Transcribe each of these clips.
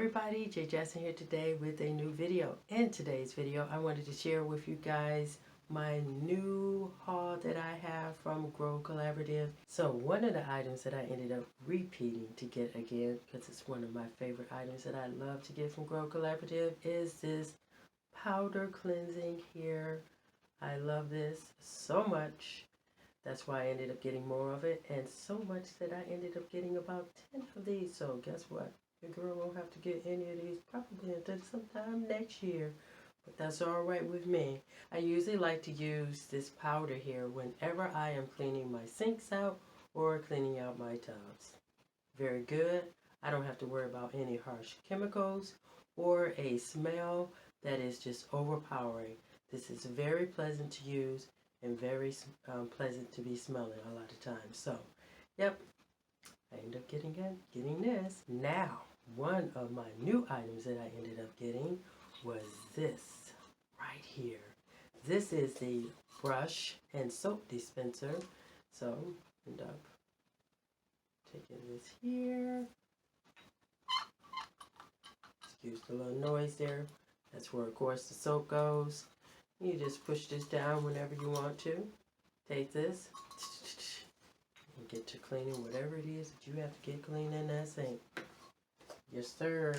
everybody, Jay Jackson here today with a new video. In today's video, I wanted to share with you guys my new haul that I have from Grow Collaborative. So one of the items that I ended up repeating to get again, because it's one of my favorite items that I love to get from Grow Collaborative, is this powder cleansing here. I love this so much. That's why I ended up getting more of it, and so much that I ended up getting about 10 of these. So guess what? Your girl won't have to get any of these probably until sometime next year. But that's all right with me. I usually like to use this powder here whenever I am cleaning my sinks out or cleaning out my tubs. Very good. I don't have to worry about any harsh chemicals or a smell that is just overpowering. This is very pleasant to use and very pleasant to be smelling a lot of times. So, yep, I ended up getting this. Now, one of my new items that I ended up getting was this right here. This is the brush and soap dispenser. So, end up taking this here. Excuse the little noise there. That's where, of course, the soap goes. You just push this down whenever you want to. Take this and get to cleaning whatever it is that you have to get clean in that sink. Yes, sir.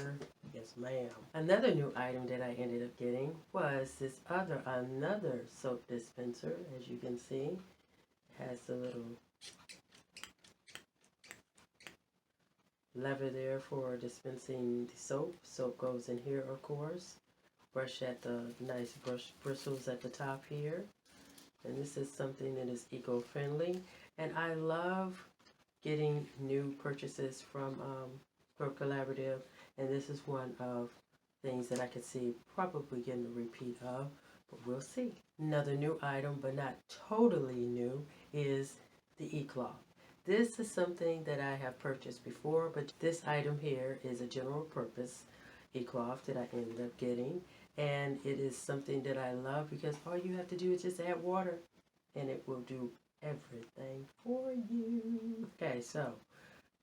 Yes, ma'am. Another new item that I ended up getting was this another soap dispenser. As you can see, it has the little lever there for dispensing the soap. Soap goes in here, of course. Brush at the nice brush bristles at the top here. And this is something that is eco-friendly. And I love getting new purchases from Grow Collaborative. And this is one of things that I could see probably getting a repeat of. But we'll see. Another new item, but not totally new, is the e-cloth. This is something that I have purchased before, but this item here is a general purpose e-cloth that I ended up getting. And it is something that I love because all you have to do is just add water and it will do everything for you. Okay, so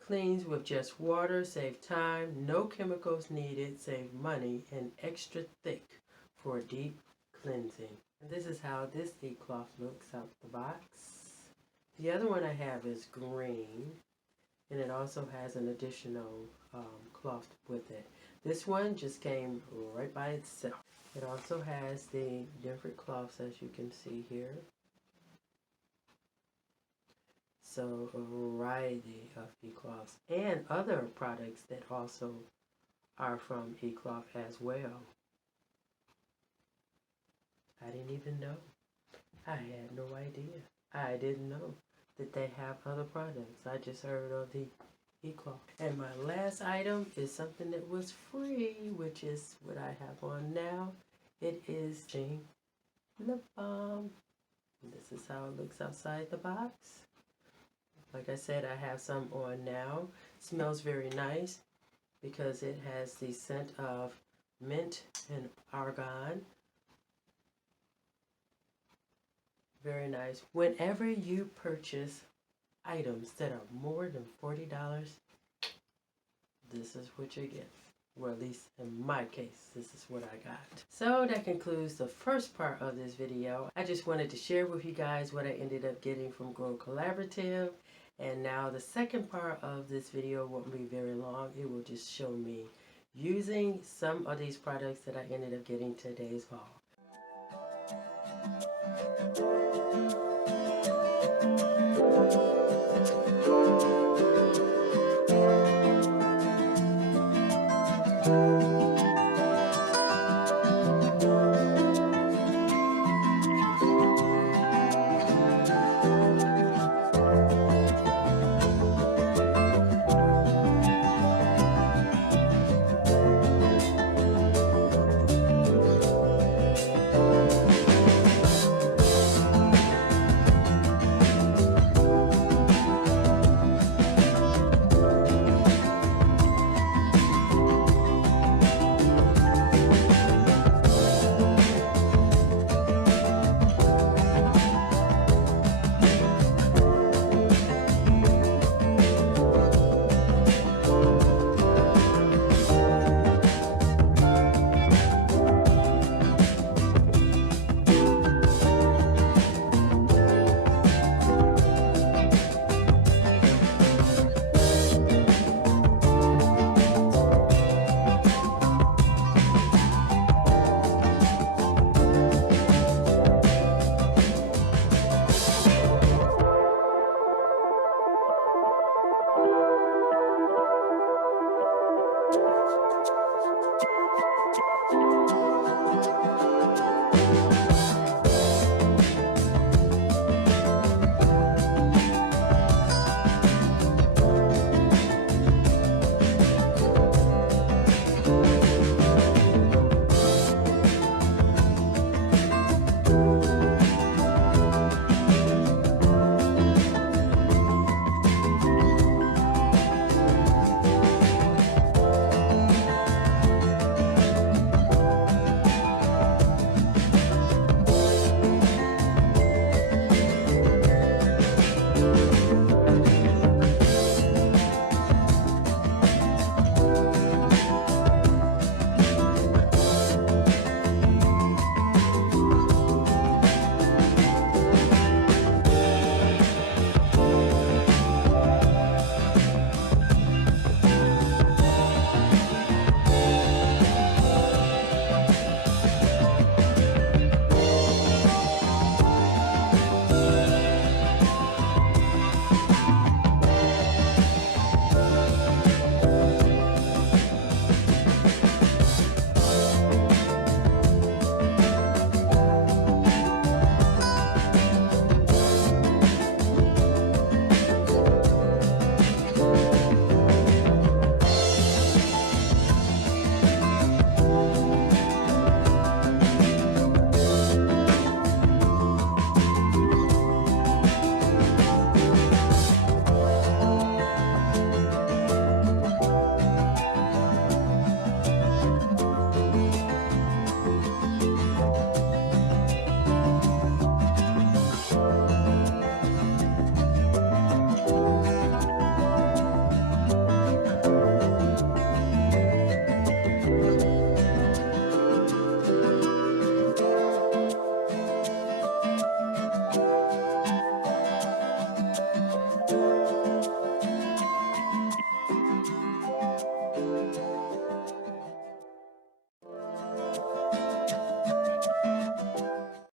cleans with just water, save time, no chemicals needed, save money, and extra thick for deep cleansing. And this is how this e-cloth looks out the box. The other one I have is green, and it also has an additional cloth with it. This one just came right by itself. It also has the different cloths, as you can see here. So a variety of e-cloths and other products that also are from e-cloth as well. I didn't even know. I had no idea. I didn't know that they have other products. I just heard of the e-cloth. And my last item is something that was free, which is what I have on now. It is lip balm. This is how it looks outside the box. Like I said, I have some on now. It smells very nice because it has the scent of mint and argan. Very nice. Whenever you purchase items that are more than $40, this is what you get. Well, at least in my case, this is what I got. So that concludes the first part of this video. I just wanted to share with you guys what I ended up getting from Grow Collaborative. And now the second part of this video won't be very long. It will just show me using some of these products that I ended up getting today's haul.